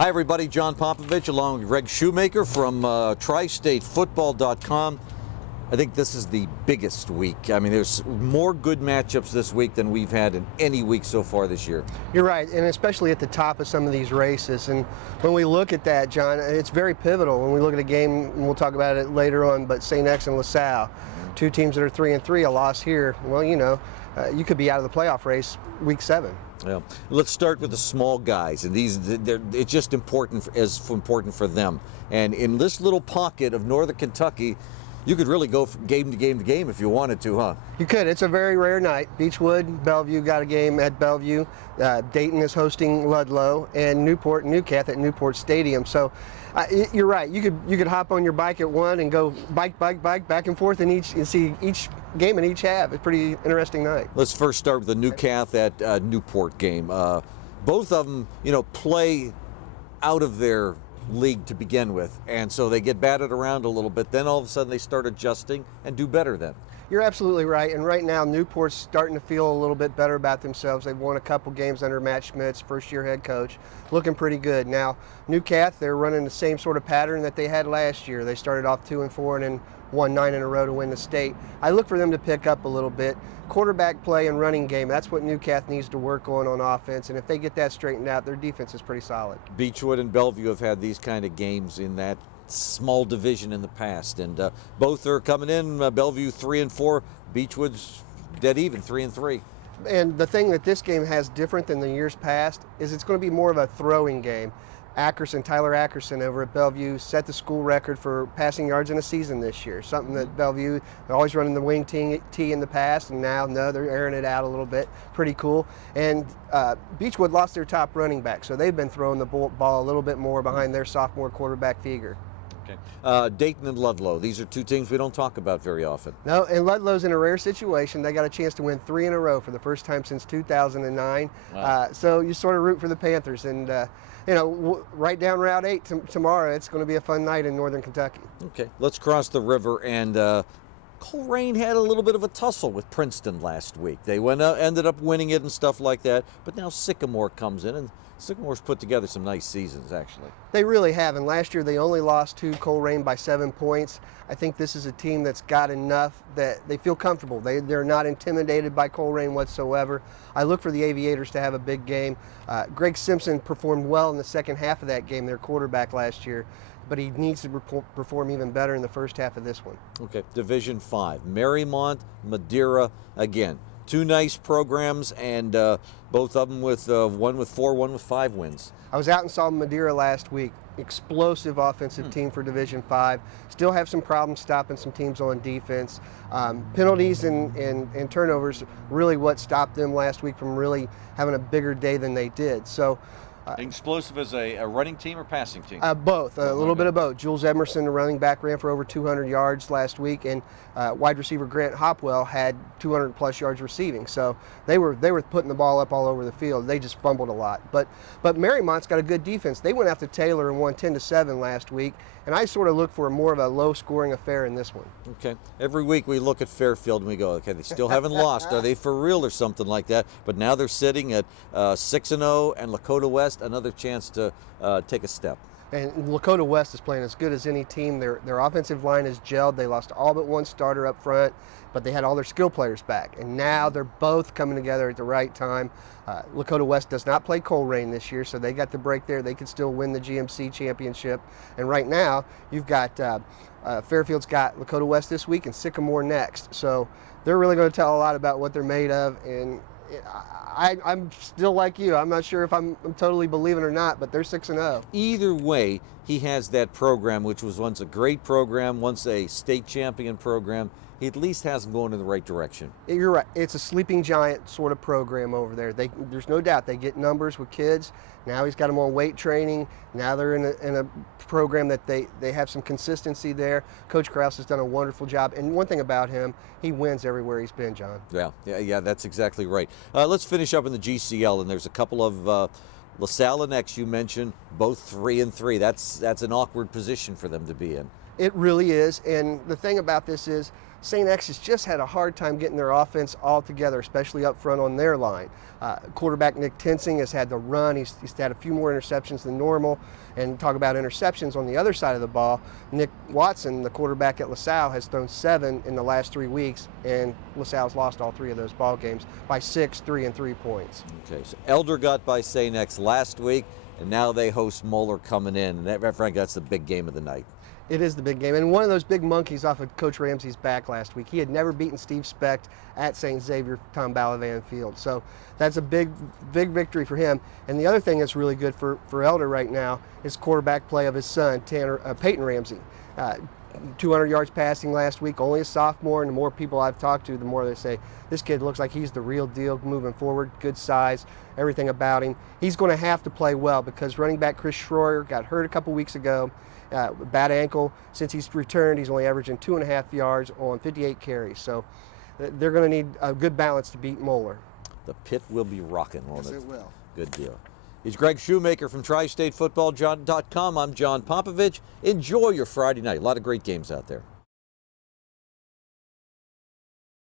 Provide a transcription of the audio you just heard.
Hi, everybody. John Popovich along with Greg Shoemaker from tristatefootball.com. I think this is the biggest week. I mean, there's more good matchups this week than we've had in any week so far this year. You're right, and especially at the top of some of these races. And when we look at that, John, it's very pivotal. When we look at a game, and we'll talk about it later on, but St. X and LaSalle, two teams that are 3-3, a loss here. Well, you know, you could be out of the playoff race week 7. Yeah. Let's start with the small guys, and it's just important for them. And in this little pocket of Northern Kentucky, you could really go from game to game to game if you wanted to, huh? You could. It's a very rare night. Beechwood, Bellevue got a game at Bellevue. Dayton is hosting Ludlow, and Newcath at Newport Stadium. So you're right. You could hop on your bike at one and go bike back and forth and see each game in each half. It's a pretty interesting night. Let's first start with the Newcath at Newport game. Both of them, play out of their league to begin with, and so they get batted around a little bit. Then all of a sudden they start adjusting and do better then. You're absolutely right, and right now Newport's starting to feel a little bit better about themselves. They've won a couple games under Matt Schmidt's first-year head coach, looking pretty good. Now Newcath, they're running the same sort of pattern that they had last year. They started off 2-4 and then won 9 in a row to win the state. I look for them to pick up a little bit. Quarterback play and running game, that's what Newcath needs to work on offense, and if they get that straightened out, their defense is pretty solid. Beechwood and Bellevue have had these kind of games in that small division in the past, and both are coming in. Bellevue 3-4, Beechwood's dead even 3-3. And the thing that this game has different than the years past is it's going to be more of a throwing game. Tyler Ackerson over at Bellevue set the school record for passing yards in a season this year, something that Bellevue, they're always running the wing tee in the past, and now they're airing it out a little bit. Pretty cool. And Beechwood lost their top running back, so they've been throwing the ball a little bit more behind their sophomore quarterback Feger. Okay. Dayton and Ludlow, these are two teams we don't talk about very often. No, and Ludlow's in a rare situation. They got a chance to win 3 in a row for the first time since 2009. Wow. So you sort of root for the Panthers. And, right down Route 8 tomorrow, it's going to be a fun night in Northern Kentucky. Okay, let's cross the river. And Coleraine had a little bit of a tussle with Princeton last week. They ended up winning it and stuff like that. But now Sycamore comes in, and Sycamore's put together some nice seasons, actually. They really have, and last year they only lost to Coleraine by 7 points. I think this is a team that's got enough that they feel comfortable. They're not intimidated by Coleraine whatsoever. I look for the Aviators to have a big game. Greg Simpson performed well in the second half of that game, their quarterback last year, but he needs to perform even better in the first half of this one. Okay, Division 5, Marymount, Madeira, again. Two nice programs, and both of them with one with 4, one with 5 wins. I was out and saw Madeira last week. Explosive offensive team for Division 5. Still have some problems stopping some teams on defense. Penalties and turnovers really what stopped them last week from really having a bigger day than they did. So. Explosive as a running team or passing team? Both, a little bit of both. Jules Emerson, the running back, ran for over 200 yards last week, and wide receiver Grant Hopwell had 200-plus yards receiving. So they were putting the ball up all over the field. They just fumbled a lot. But Marymount's got a good defense. They went after Taylor and won 10-7 last week, and I sort of look for more of a low-scoring affair in this one. Okay. Every week we look at Fairfield and we go, okay, they still haven't lost. Are they for real or something like that? But now they're sitting at 6-0, and Lakota West, another chance to take a step. And Lakota West is playing as good as any team. Their offensive line is gelled. They lost all but one starter up front, but they had all their skill players back. And now they're both coming together at the right time. Lakota West does not play Coleraine this year, so they got the break there. They could still win the GMC championship. And right now, you've got Fairfield's got Lakota West this week and Sycamore next. So they're really going to tell a lot about what they're made of. And I'm still like you. I'm not sure if I'm totally believing or not, but they're 6-0. Either way, he has that program, which was once a great program, once a state champion program. He at least has them going in the right direction. You're right. It's a sleeping giant sort of program over there. There's no doubt they get numbers with kids. Now he's got them on weight training. Now they're in a program that they have some consistency there. Coach Krause has done a wonderful job. And one thing about him, he wins everywhere he's been, John. Yeah, that's exactly right. Let's finish up in the GCL, and there's a couple of LaSalle and X you mentioned, both 3-3. That's an awkward position for them to be in. It really is. And the thing about this is St. X has just had a hard time getting their offense all together, especially up front on their line. Quarterback Nick Tensing has had the run. He's had a few more interceptions than normal. And talk about interceptions on the other side of the ball. Nick Watson, the quarterback at LaSalle, has thrown 7 in the last 3 weeks, and LaSalle's lost all 3 of those ball games by 6, 3, and 3 points. Okay, so Elder got by St. X last week, and now they host Moeller coming in. And that, Frank, that's the big game of the night. It is the big game, and one of those big monkeys off of Coach Ramsey's back last week. He had never beaten Steve Specht at St. Xavier Tom Balavan Field, so that's a big victory for him. And the other thing that's really good for Elder right now is quarterback play of his son, Peyton Ramsey. 200 yards passing last week, only a sophomore, and the more people I've talked to, the more they say, this kid looks like he's the real deal moving forward, good size, everything about him. He's going to have to play well because running back Chris Schroyer got hurt a couple weeks ago. Bad ankle. Since he's returned, he's only averaging 2.5 yards on 58 carries. So they're going to need a good balance to beat Moeller. The pit will be rocking, won't it? Yes, it will. Good deal. He's Greg Shoemaker from TriStateFootball.com. I'm John Popovich. Enjoy your Friday night. A lot of great games out there.